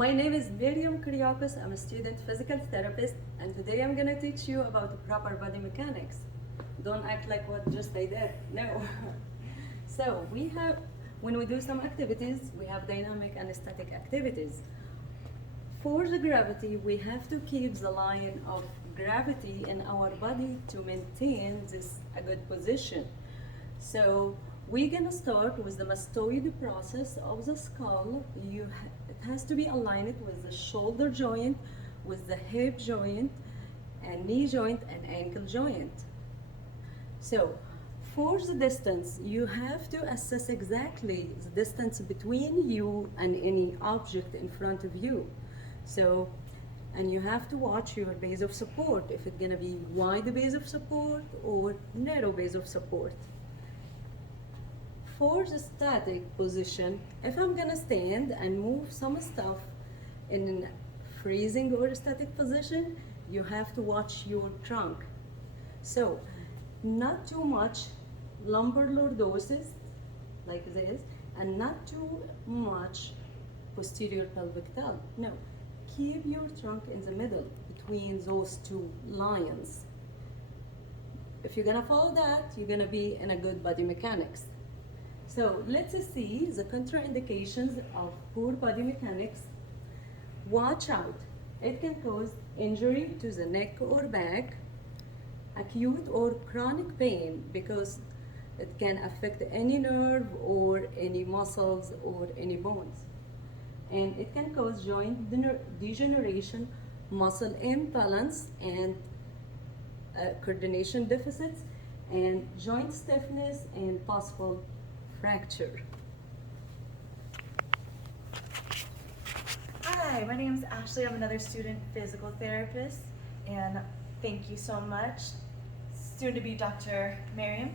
My name is Mariam I'm a student physical therapist, and today I'm gonna teach you about the proper body mechanics. Don't act like what just I did, no. So when we do some activities, we have dynamic and static activities. For the gravity, we have to keep the line of gravity in our body to maintain a good position. So we're gonna start with the mastoid process of the skull. It has to be aligned with the shoulder joint, with the hip joint, and knee joint, and ankle joint. So for the distance, you have to assess exactly the distance between you and any object in front of you. So, and you have to watch your base of support, if it's gonna be wide base of support or narrow base of support. For the static position, if I'm gonna stand and move some stuff in a freezing or static position, you have to watch your trunk. So, not too much lumbar lordosis, like this, and not too much posterior pelvic tilt. No, keep your trunk in the middle between those two lines. If you're gonna follow that, you're gonna be in a good body mechanics. So let's see the contraindications of poor body mechanics. Watch out, it can cause injury to the neck or back, acute or chronic pain, because it can affect any nerve or any muscles or any bones. And it can cause joint degeneration, muscle imbalance, and coordination deficits, and joint stiffness, and possible fracture. Hi, my name is Ashley. I'm another student physical therapist, and thank you so much, soon to be Dr. Mariam.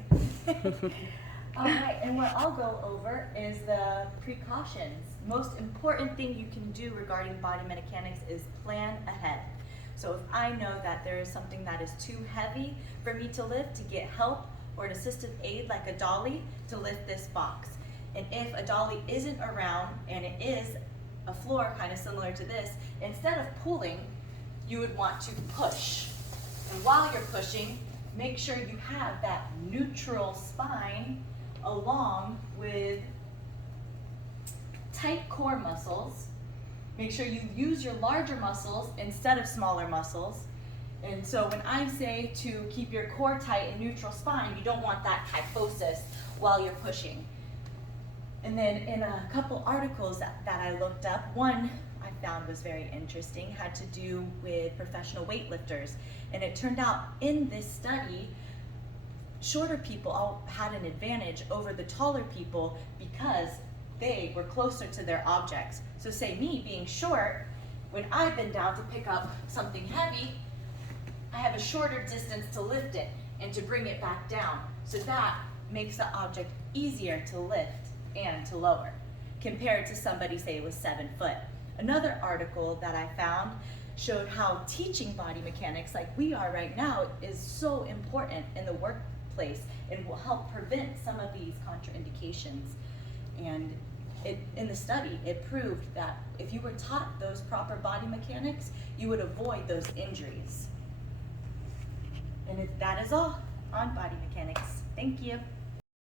All right, and what I'll go over is the precautions. Most important thing you can do regarding body mechanics is plan ahead. So if I know that there is something that is too heavy for me to lift, to get help or an assistive aid like a dolly to lift this box. And if a dolly isn't around and it is a floor kind of similar to this, instead of pulling, you would want to push. And while you're pushing, make sure you have that neutral spine along with tight core muscles. Make sure you use your larger muscles instead of smaller muscles. And so when I say to keep your core tight and neutral spine, you don't want that kyphosis while you're pushing. And then in a couple articles that I looked up, one I found was very interesting, had to do with professional weightlifters. And it turned out in this study, shorter people all had an advantage over the taller people because they were closer to their objects. So say me being short, when I bend down to pick up something heavy, I have a shorter distance to lift it and to bring it back down. So that makes the object easier to lift and to lower compared to somebody, say, with 7 foot. Another article that I found showed how teaching body mechanics like we are right now is so important in the workplace and will help prevent some of these contraindications. And in the study, it proved that if you were taught those proper body mechanics, you would avoid those injuries. And that is all on body mechanics. Thank you.